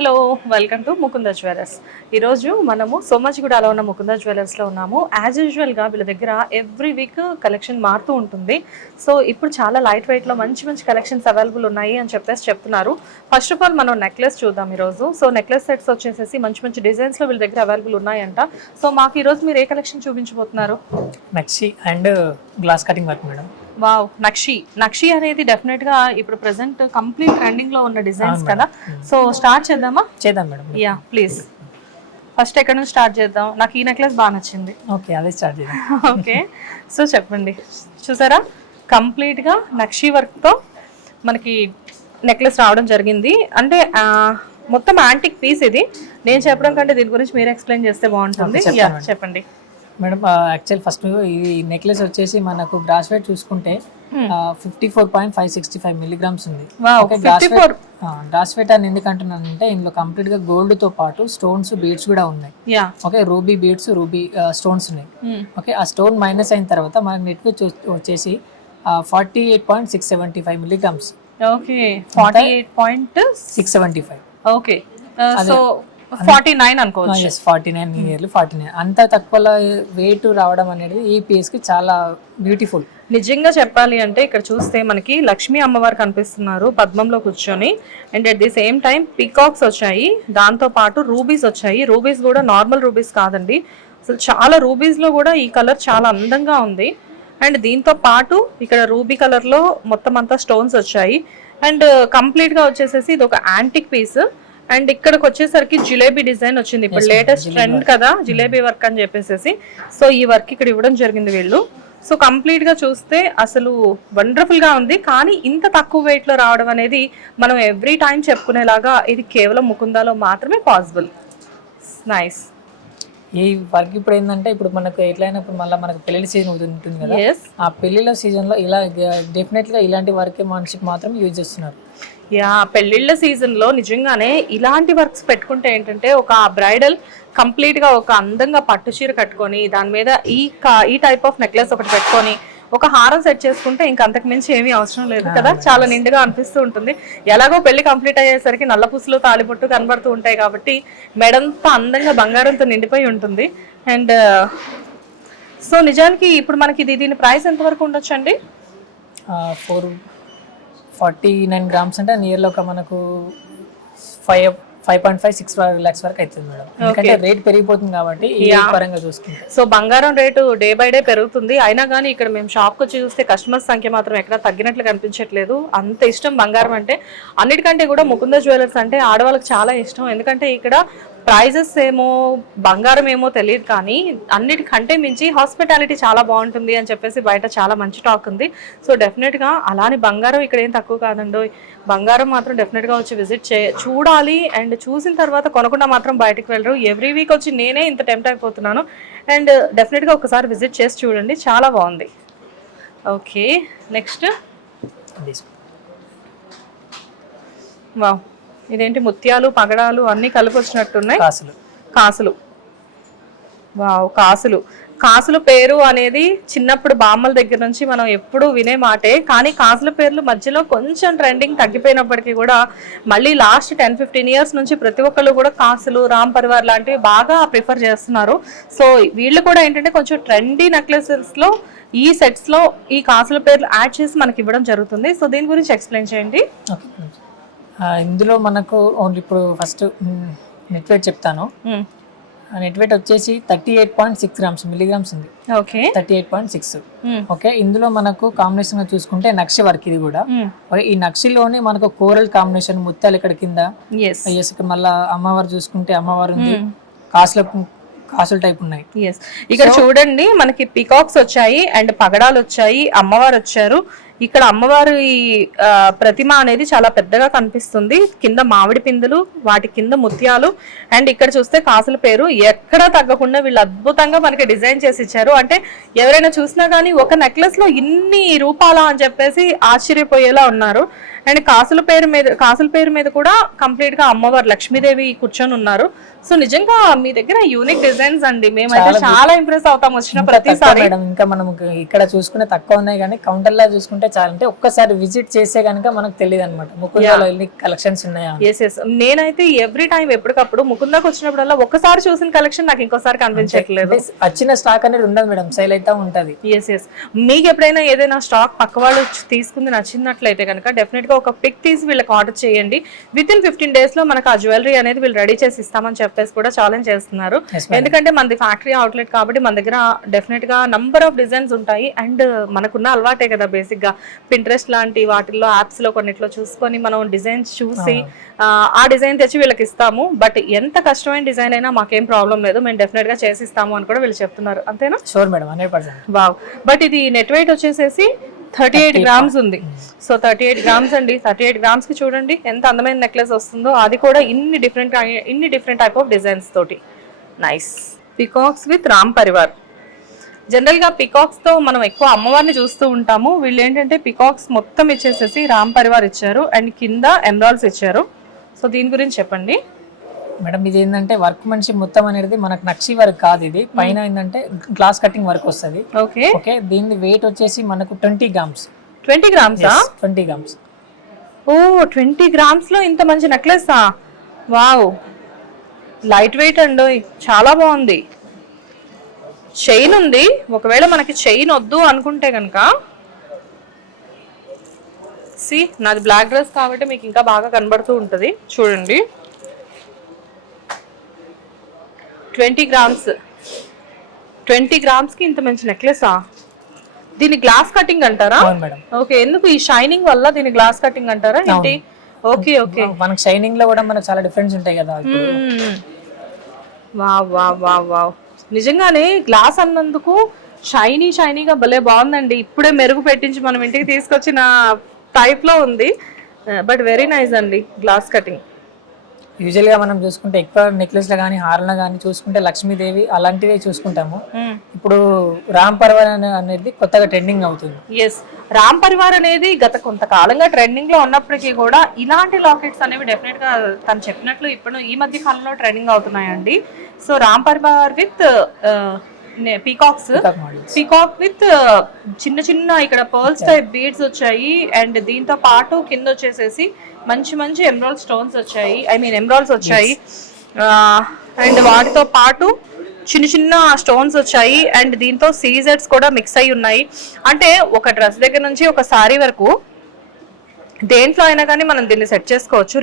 Hello, welcome to Mukunda jewellers. ఈరోజు మనము సోమాజిగూడలో ఉన్న ముకుంద జ్యువెలర్స్లో ఉన్నాము. యాజ్ యూజువల్గా వీళ్ళ దగ్గర ఎవ్రీ వీక్ కలెక్షన్ మారుతూ ఉంటుంది. సో ఇప్పుడు చాలా లైట్ వెయిట్లో మంచి మంచి కలెక్షన్స్ అవైలబుల్ ఉన్నాయి అని చెప్తున్నారు. ఫస్ట్ ఆఫ్ ఆల్ మనం నెక్లెస్ చూద్దాం ఈరోజు. సో నెక్లెస్ సెట్స్ వచ్చేసేసి మంచి మంచి డిజైన్స్లో వీళ్ళ దగ్గర అవైలబుల్ ఉన్నాయంట. సో మాకు ఈరోజు మీరు ఏ కలెక్షన్ చూపించబోతున్నారు? Nakshi and glass cutting work madam. Wow, nakshi అనేది డెఫినెట్ గా ఇప్పుడు ప్రెసెంట్ కంప్లీట్ ట్రెండింగ్ లో ఉన్న డిజైన్స్ కదా. సో స్టార్ట్ చేద్దామా? చేద్దాం మేడం. Yeah please. ఫస్ట్ ఎక్కడ నుంచి స్టార్ట్ చేద్దాం? నాకు ఈ నెక్లెస్ బాగా నచ్చింది. ఓకే, అదే స్టార్ట్ చేద్దాం. ఓకే, సో చెప్పండి. చూసారా, కంప్లీట్ గా నక్షి వర్క్ తో మనకి నెక్లెస్ రావడం జరిగింది. అంటే మొత్తం యాంటిక్ పీస్ ఇది. నేను చెప్పడం కంటే దీని గురించి మీరు ఎక్స్ప్లెయిన్ చేస్తే బాగుంటుంది. యా చెప్పండి మేడం. యాక్చువల్ ఫస్ట్ ఈ నెక్లెస్ వచ్చేసి మనకు గ్రాస్ వెయిట్ చూసుకుంటే 54.565 మిల్లీగ్రామ్స్ ఉంది. గ్రాస్ వెయిట్ అని ఎందుకు అంటున్నానంటే ఇందులో కంప్లీట్ గా గోల్డ్ తో పాటు స్టోన్స్, బీడ్స్ కూడా ఉన్నాయి. Okay, ruby beads, ruby stones ఉన్నాయి. ఓకే, ఆ స్టోన్ మైనస్ అయిన తర్వాత మనకి నెట్ వచ్చేసి 48.675 మిల్లీగ్రామ్స్. ఓకే, 48.675. ఓకే, సో 49 అనుకోవచ్చు. 49 నియర్లీ 49. అంత తక్కువ వెయిట్ రావడం అనేది ఈ పీస్ కి చాలా బ్యూటిఫుల్. నిజంగా చెప్పాలి అంటే ఇక్కడ చూస్తే మనకి లక్ష్మీ అమ్మవారు కనిపిస్తున్నారు పద్మంలో కూర్చొని. And at the same time peacocks వచ్చాయి, దాంతో పాటు రూబీస్ వచ్చాయి. రూబీస్ కూడా నార్మల్ రూబీస్ కాదండి, అసలు చాలా రూబీస్ లో కూడా ఈ కలర్ చాలా అందంగా ఉంది. అండ్ దీంతో పాటు ఇక్కడ రూబీ కలర్ లో మొత్తం అంతా స్టోన్స్ వచ్చాయి. అండ్ కంప్లీట్ గా వచ్చేసేసి ఇది ఒక యాంటిక్ పీస్. అండ్ ఇక్కడికి వచ్చేసరికి జిలేబీ డిజైన్ వచ్చింది. ఇప్పుడు లేటెస్ట్ ట్రెండ్ కదా జిలేబీ వర్క్ అని చెప్పేసి. సో ఈ వర్క్ ఇక్కడ ఇవ్వడం జరిగింది వీళ్ళు. సో కంప్లీట్ గా చూస్తే అసలు వండర్ఫుల్ గా ఉంది. కానీ ఇంత తక్కువ వెయిట్ లో రావడం అనేది మనం ఎవ్రీ టైం చెప్పుకునేలాగా ఇది కేవలం ముకుందాలో మాత్రమే పాసిబుల్. నైస్. ఈ వర్క్ ఇప్పుడు ఏంటంటే ఇప్పుడు మనకు ఎట్లయినప్పుడు మళ్ళీ మనకు పెళ్లి సీజన్ ఉంటుంది కదా, ఆ పెళ్లిళ్ళ సీజన్ లో ఇలా డెఫినెట్ గా ఇలాంటి వర్క్ మనిషికి మాత్రం యూజ్ చేస్తున్నారు. యా, పెళ్లిళ్ళ సీజన్ లో నిజంగానే ఇలాంటి వర్క్స్ పెట్టుకుంటే ఏంటంటే ఒక బ్రైడల్ కంప్లీట్ గా ఒక అందంగా పట్టు చీర కట్టుకొని దాని మీద ఈ టైప్ ఆఫ్ నెక్లెస్ ఒకటి పెట్టుకొని ఒక హారం సెట్ చేసుకుంటే ఇంకా అంతకు మించి ఏమీ అవసరం లేదు కదా. చాలా నిండుగా అనిపిస్తూ ఉంటుంది. ఎలాగో పెళ్లి కంప్లీట్ అయ్యేసరికి నల్ల పూసలు, తాళిబొట్టు కనబడుతూ ఉంటాయి కాబట్టి మెడంతా అందంగా బంగారంతో నిండిపోయి ఉంటుంది. అండ్ సో నిజానికి ఇప్పుడు మనకి దీని ప్రైస్ ఎంతవరకు ఉండొచ్చు అండి? 49 గ్రామ్స్ అంటే నియర్లో ఒక మనకు 5.5-6 lakhs వరకు అవుతుంది మేడం. ఎందుకంటే రేట్ పెరిగిపోతుంది కాబట్టి ఈ పరంగా చూసుకుంటే. సో బంగారం రేటు డే బై డే పెరుగుతుంది. అయినా కానీ ఇక్కడ మేము షాప్కి వచ్చి చూస్తే కస్టమర్స్ సంఖ్య మాత్రం ఎక్కడ తగ్గినట్లు కనిపించట్లేదు. అంత ఇష్టం బంగారం అంటే. అన్నిటికంటే కూడా ముకుంద జ్యువెలర్స్ అంటే ఆడవాళ్ళకి చాలా ఇష్టం. ఎందుకంటే ఇక్కడ ప్రైజెస్ ఏమో బంగారం ఏమో తెలియదు, కానీ అన్నిటికంటే మించి హాస్పిటాలిటీ చాలా బాగుంటుంది అని చెప్పేసి బయట చాలా మంచి టాక్ ఉంది. సో డెఫినెట్గా అలానే బంగారం ఇక్కడ ఏం తక్కువ కాదండి. బంగారం మాత్రం డెఫినెట్గా వచ్చి విజిట్ చూడాలి. అండ్ చూసిన తర్వాత కొనకుండా మాత్రం బయటకు వెళ్ళరు. ఎవ్రీ వీక్ వచ్చి నేనే ఇంత టెంప్ట్ అయిపోతున్నాను. అండ్ డెఫినెట్గా ఒకసారి విజిట్ చేసి చూడండి, చాలా బాగుంది. Okay, next. వావ్, ఇదేంటి ముత్యాలు, పగడాలు అన్ని కలిపి వచ్చినట్టున్నాయి. కాసులు. వావ్, కాసులు పేరు అనేది చిన్నప్పుడు బామ్మల దగ్గర నుంచి మనం ఎప్పుడూ వినే మాటే. కానీ కాసుల పేర్లు మధ్యలో కొంచెం ట్రెండింగ్ తగ్గిపోయినప్పటికీ కూడా మళ్ళీ లాస్ట్ 10-15 years నుంచి ప్రతి ఒక్కళ్ళు కూడా కాసులు, రామ్ పరివార్ లాంటివి బాగా ప్రిఫర్ చేస్తున్నారు. సో వీళ్ళు కూడా ఏంటంటే కొంచెం ట్రెండీ నెక్లెసెస్లో ఈ సెట్స్లో ఈ కాసుల పేర్లు యాడ్ చేసి మనకి ఇవ్వడం జరుగుతుంది. సో దీని గురించి ఎక్స్ప్లెయిన్ చేయండి. ఇందులో మనకు ఓన్లీ ఇప్పుడు ఫస్ట్ నెట్ వెయిట్ చెప్తాను. నెట్ వెయిట్ వచ్చేసి 38.6 గ్రామ్స్ మిల్లీగ్రామ్స్ ఉంది. ఓకే, 38.6. ఓకే, ఇందులో మనకు కాంబినేషన్ గా చూసుకుంటే నక్షి వర్క్ ఇది కూడా. ఈ నక్షిలోనే మనకు కోరల్ కాంబినేషన్, ముత్యాలు ఇక్కడ కింద. మళ్ళా అమ్మవారు చూసుకుంటే అమ్మవారు ఉంది, కాసుల టైప్ ఉన్నాయి. ఇక్కడ చూడండి మనకి పీకాక్స్ వచ్చాయి అండ్ పగడాలు వచ్చాయి, అమ్మవారు వచ్చారు. ఇక్కడ అమ్మవారి ప్రతిమ అనేది చాలా పెద్దగా కనిపిస్తుంది. కింద మామిడి పిందులు, వాటి కింద ముత్యాలు. అండ్ ఇక్కడ చూస్తే కాసుల పేరు ఎక్కడా తగ్గకుండా వీళ్ళు అద్భుతంగా మనకి డిజైన్ చేసి ఇచ్చారు. అంటే ఎవరైనా చూసినా కానీ ఒక నెక్లెస్ లో ఇన్ని రూపాలా అని చెప్పేసి ఆశ్చర్యపోయేలా ఉన్నారు. అండ్ కాసుల పేరు మీద కూడా కంప్లీట్ గా అమ్మవారు లక్ష్మీదేవి కూర్చొని ఉన్నారు. సో నిజంగా మీ దగ్గర యూనిక్ డిజైన్స్ అండి, మేమైతే చాలా ఇంప్రెస్ అవుతాం వచ్చిన ప్రతిసారి. మేడం ఇంకా మనం ఇక్కడ చూసుకునే తక్కువ ఉన్నాయి కానీ కౌంటర్ లో చూసుకుంటే చాలా, అంటే ఒక్కసారి విజిట్ చేస్తే కనుక మనకు తెలియదు అనమాట ముకుందాలో ఎన్ని కలెక్షన్స్ ఉన్నాయా. ఎస్ నేనైతే ఎవ్రీ టైం ఎప్పటికప్పుడు ముకుందాకు వచ్చినప్పుడల్లా ఒక్కసారి చూసిన కలెక్షన్ నాకు ఇంకోసారి కనిపించట్లేదు. వచ్చిన స్టాక్ అనేది ఉండదు మేడం, సేల్ అయితే ఉంటది. ఎస్ మీకు ఎప్పుడైనా ఏదైనా స్టాక్ పక్క వాళ్ళు తీసుకుంది నచ్చినట్లయితే కనుక డెఫినెట్ గా ఒక పిక్ తీసి వీళ్ళకి ఆర్డర్ చేయండి. విత్ ఇన్ 15 days లో మనకు ఆ జ్యువెలరీ అనేది వీళ్ళు రెడీ చేసి ఇస్తామని చెప్పేసి కూడా ఛాలెంజ్ చేస్తున్నారు. ఎందుకంటే మనది ఫ్యాక్టరీ అవుట్లెట్ కాబట్టి మన దగ్గర డెఫినెట్ గా నంబర్ ఆఫ్ డిజైన్స్ ఉంటాయి. అండ్ మనకున్న అలవాటే కదా బేసిక్ గా పింట్రెస్ట్ లాంటి వాటిల్లో యాప్స్ లో కొన్నిట్లో చూసుకొని మనం డిజైన్స్ చూసి ఆ డిజైన్ తెచ్చి వీళ్ళకి ఇస్తాము. బట్ ఎంత కష్టమైన డిజైన్ అయినా మాకేం ప్రాబ్లం లేదు, మేము డెఫినెట్ గా చేసి ఇస్తాము అని కూడా వీళ్ళు చెప్తున్నారు. అంతేనా? Sure madam, 100%. వావ్. బట్ ఇది నెట్ వెయిట్ వచ్చేసేసి 38 grams ఉంది. సో 38 grams అండి. 38 grams కి చూడండి ఎంత అందమైన నెక్లెస్ వస్తుందో, అది కూడా ఇన్ని డిఫరెంట్ టైప్ ఆఫ్ డిజైన్స్ తోటి. Nice. Peacocks with Ram Parivar. General గా పికాక్స్ తో మనం ఎక్కువ అమ్మవారిని చూస్తూ ఉంటాము. వీళ్ళు ఏంటంటే పికాక్స్ మొత్తం ఇచ్చేసేసి రామ్ పరివార్ ఇచ్చారు అండ్ కింద ఎమరాల్డ్స్ ఇచ్చారు. సో దీని గురించి చెప్పండి మేడం. ఇది ఏంటంటే వర్క్ మనిషి మొత్తం అనేది మనకు నక్షి వర్క్ కాదు, ఇది పైన ఏంటంటే గ్లాస్ కటింగ్ వర్క్ వస్తుంది. ఓకే, దీని వెయిట్ వచ్చేసి మనకు 20 grams. 20 grams? 20 grams. ఓ 20 grams లో ఇంత మంచి నెక్లెస్. వావ్, లైట్ వెయిట్ అండి, చాలా బాగుంది. చైన్ ఉంది, ఒకవేళ మనకి చైన్ వద్దు అనుకుంటే కనుక నాది బ్లాక్ డ్రెస్ కాబట్టి మీకు ఇంకా బాగా కనబడుతూ ఉంటుంది. చూడండి 20 grams. 20 grams కి ఇంత మంచి నెక్లెసా? దీని గ్లాస్ కటింగ్ అంటారా? ఓకే, ఎందుకు ఈ షైనింగ్ వల్ల దీని గ్లాస్ కటింగ్ అంటారా ఏంటి? ఓకే ఓకే, మనకి షైనింగ్ లో కూడా మనకు చాలా డిఫరెన్స్ ఉంటాయి కదా. వావ్ వావ్ వావ్ వావ్, నిజంగానే గ్లాస్ అన్నందుకు షైనీగా భలే బాగుందండి. ఇప్పుడే మెరుగు పెట్టించి మనం ఇంటికి తీసుకొచ్చిన టైప్ లో ఉంది. బట్ వెరీ నైస్ అండి గ్లాస్ కటింగ్. యూజువల్ గా మనం చూసుకుంటే ఎక్కువ నెక్లెస్ లో కానీ హార్ల కానీ చూసుకుంటే లక్ష్మీదేవి అలాంటివే చూసుకుంటాము. ఇప్పుడు రామ్ పరివార్ అనేది కొత్తగా ట్రెండింగ్ అవుతుంది. ఎస్, రామ్ పరివార్ అనేది గత కొంతకాలంగా ట్రెండింగ్ లో ఉన్నప్పటికీ కూడా ఇలాంటి లాకెట్స్ అనేవి డెఫినెట్ గా తను చెప్పినట్లు ఇప్పుడు ఈ మధ్య కాలంలో ట్రెండింగ్ అవుతున్నాయండి. So Ram Parivar with peacock with చిన్న ఇక్కడ పర్ల్స్ టైప్ బీడ్స్ వచ్చాయి. అండ్ దీంతో పాటు కింద వచ్చేసేసి మంచి ఎమరాల్డ్ స్టోన్స్ వచ్చాయి, ఎమరాల్డ్స్ వచ్చాయి. అండ్ వాటితో పాటు చిన్న స్టోన్స్ వచ్చాయి. అండ్ దీంతో సీజెట్స్ కూడా మిక్స్ అయి ఉన్నాయి. అంటే ఒక డ్రెస్ దగ్గర నుంచి ఒక సారీ వరకు దేంట్లో అయినా కానీ మనం దీన్ని సెట్ చేసుకోవచ్చు.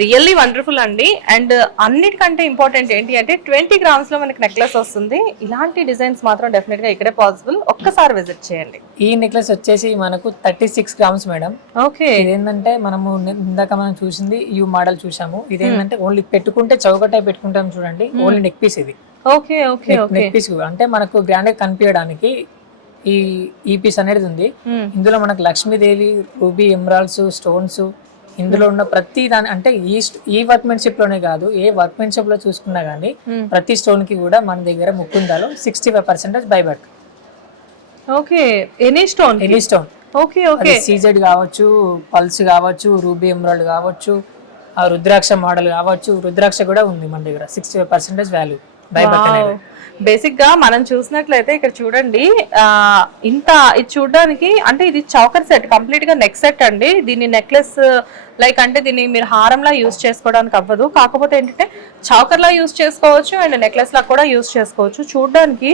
రియల్లీ వండర్ఫుల్ అండి. అండ్ అన్నిటికంటే ఇంపార్టెంట్ ఏంటి అంటే 20 grams లో మనకి నెక్లెస్ వస్తుంది. ఇలాంటి డిజైన్స్ మాత్రం డెఫినెట్ గా ఇక్కడే పాసిబుల్. ఒక్కసారి విజిట్ చేయండి. ఈ నెక్లెస్ వచ్చేసి మనకు 36 grams మేడం. ఓకే, ఇదేంటంటే మనము ఇందాక మనం చూసింది యూ మోడల్ చూసాము. ఇదేంటంటే ఓన్లీ పెట్టుకుంటే చౌకటే పెట్టుకుంటాం చూడండి, ఓన్లీ నెక్ పీస్ ఇది. Okay okay okay, neck piece అంటే మనకు గ్రాండ్ గా కనిపించడానికి ఈ పీస్ అనేది ఉంది. ఇందులో మనకు లక్ష్మీదేవి, రూబీ, ఎమరాల్డ్స్, స్టోన్స్, ఇందులో ఉన్న ప్రతి దాని అంటే ఈ వర్క్మెన్షిప్ లోనే కాదు, ఏ వర్క్మెన్షిప్ లో చూసుకున్నా గానీ ప్రతి స్టోన్ కి కూడా మన దగ్గర ముకుందాలో 65% buyback. Okay, any stone okay okay, CZ కావచ్చు, పల్స్ కావచ్చు, రూబీ ఎమరాల్డ్ కావచ్చు, రుద్రాక్ష మోడల్ కావచ్చు. రుద్రాక్ష కూడా ఉంది మన దగ్గర 65% వాల్యూ బైబ్యాక్ అనేది. బేసిక్ గా మనం చూసినట్లయితే ఇక్కడ చూడండి, ఇంత ఇది చూడడానికి అంటే ఇది చౌకర్ సెట్, కంప్లీట్ గా నెక్ సెట్ అండి. దీన్ని నెక్లెస్ లైక్ అంటే దీన్ని మీరు హారంలా యూజ్ చేసుకోవడానికి అవ్వదు. కాకపోతే ఏంటంటే చౌకర్ లా యూజ్ చేసుకోవచ్చు అండ్ నెక్లెస్ లా కూడా యూజ్ చేసుకోవచ్చు. చూడడానికి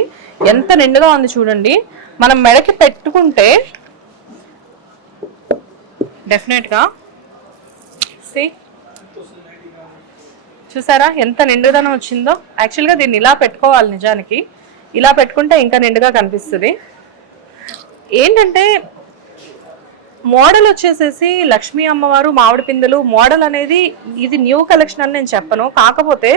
ఎంత నిండుగా ఉంది చూడండి. మనం మెడకి పెట్టుకుంటే డెఫినెట్ గా చూసారా ఎంత నిండుదనం వచ్చిందో. యాక్చువల్గా దీన్ని ఇలా పెట్టుకోవాలి, నిజానికి ఇలా పెట్టుకుంటే ఇంకా నిండుగా కనిపిస్తుంది. ఏంటంటే మోడల్ వచ్చేసేసి లక్ష్మీ అమ్మవారు మామిడి పిందెలు మోడల్ అనేది ఇది న్యూ కలెక్షన్ అని నేను చెప్పను. కాకపోతే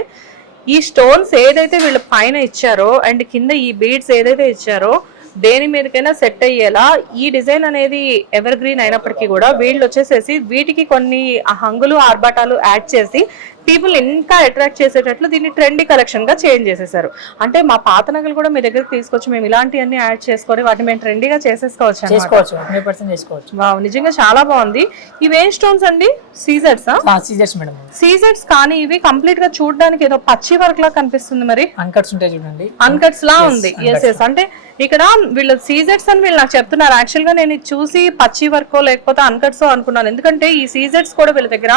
ఈ స్టోన్స్ ఏదైతే వీళ్ళు పైన ఇచ్చారో అండ్ కింద ఈ బీడ్స్ ఏదైతే ఇచ్చారో దేని మీదకైనా సెట్ అయ్యేలా ఈ డిజైన్ అనేది ఎవర్ గ్రీన్ అయినప్పటికీ కూడా వీళ్ళు వచ్చేసేసి వీటికి కొన్ని హంగులు ఆర్భాటాలు యాడ్ చేసి పీపుల్ ఇంకా అట్రాక్ట్ చేసేటట్లు దీన్ని ట్రెండీ కలెక్షన్ గా చేంజ్ చేసేసారు. అంటే మా పాత నగలు కూడా మీ దగ్గరికి తీసుకొచ్చి మేము ఇలాంటివన్నీ యాడ్ చేసుకొని వాటిని మేము ట్రెండీగా చేసేసుకోవచ్చు. 100% చేసుకోవచ్చు. వావ్, నిజంగా చాలా బాగుంది. ఇవేం స్టోన్స్ అండి? సీజర్స్? Scissors madam. సీజర్స్, కానీ ఇవి కంప్లీట్ గా చూడడానికి ఏదో పచ్చి వర్క్ లా కనిపిస్తుంది. మరి అన్కట్స్ ఉంటాయి చూడండి, అన్కట్స్ లా ఉంది. ఎస్, అంటే ఇక్కడ వీళ్ళు సీజర్స్ అని వీళ్ళు నాకు చెప్తున్నారు. యాక్చువల్ గా నేను ఇది చూసి పచ్చి వర్కో లేకపోతే అన్కట్స్ అనుకున్నాను. ఎందుకంటే ఈ సీజర్స్ కూడా వీళ్ళ దగ్గర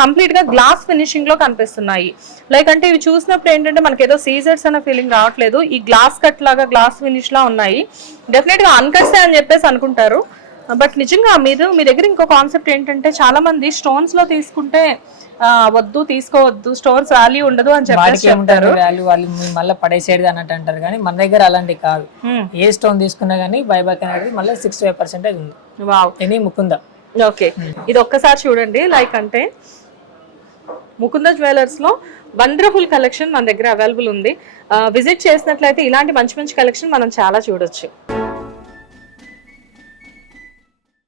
కంప్లీట్ గా గ్లాస్ ఫినిషింగ్ లో కనిపిస్తున్నాయి. లైక్ అంటే ఇవి చూసినప్పుడు ఏంటంటే మనకి ఏదో సీజర్స్ అన్న ఫీలింగ్ రావట్లేదు. ఈ గ్లాస్ కట్ లాగా గ్లాస్ ఫినిష్ లా ఉన్నాయి. డెఫినెట్ గా అన్కట్స్ అని చెప్పేసి అనుకుంటారు. బట్ నిజంగా మీ దగ్గర ఇంకో కాన్సెప్ట్ ఏంటంటే చాలా మంది స్టోన్స్ లో తీసుకుంటే వద్దు, తీసుకోవద్దు, స్టోన్స్ వాల్యూ ఉండదు అని చెప్పేసి చెప్తారు. వాల్యూ వాళ్ళు మళ్ళీ పడేసేది అన్నట్టు అంటారు, కానీ మన దగ్గర అలాంటి కాదు. ఏ స్టోన్ తీసుకున్నా కానీ బైబ్యాక్ అనేది మళ్ళీ 65% ఉంది. Wow, any Mukunda. ఓకే, ఇది ఒక్కసారి చూడండి. లైక్ అంటే ముకుంద జ్యువెలర్స్ లో వండర్ఫుల్ కలెక్షన్ మన దగ్గర అవైలబుల్ ఉంది. విజిట్ చేసినట్లయితే ఇలాంటి మంచి మంచి కలెక్షన్ మనం చాలా చూడొచ్చు.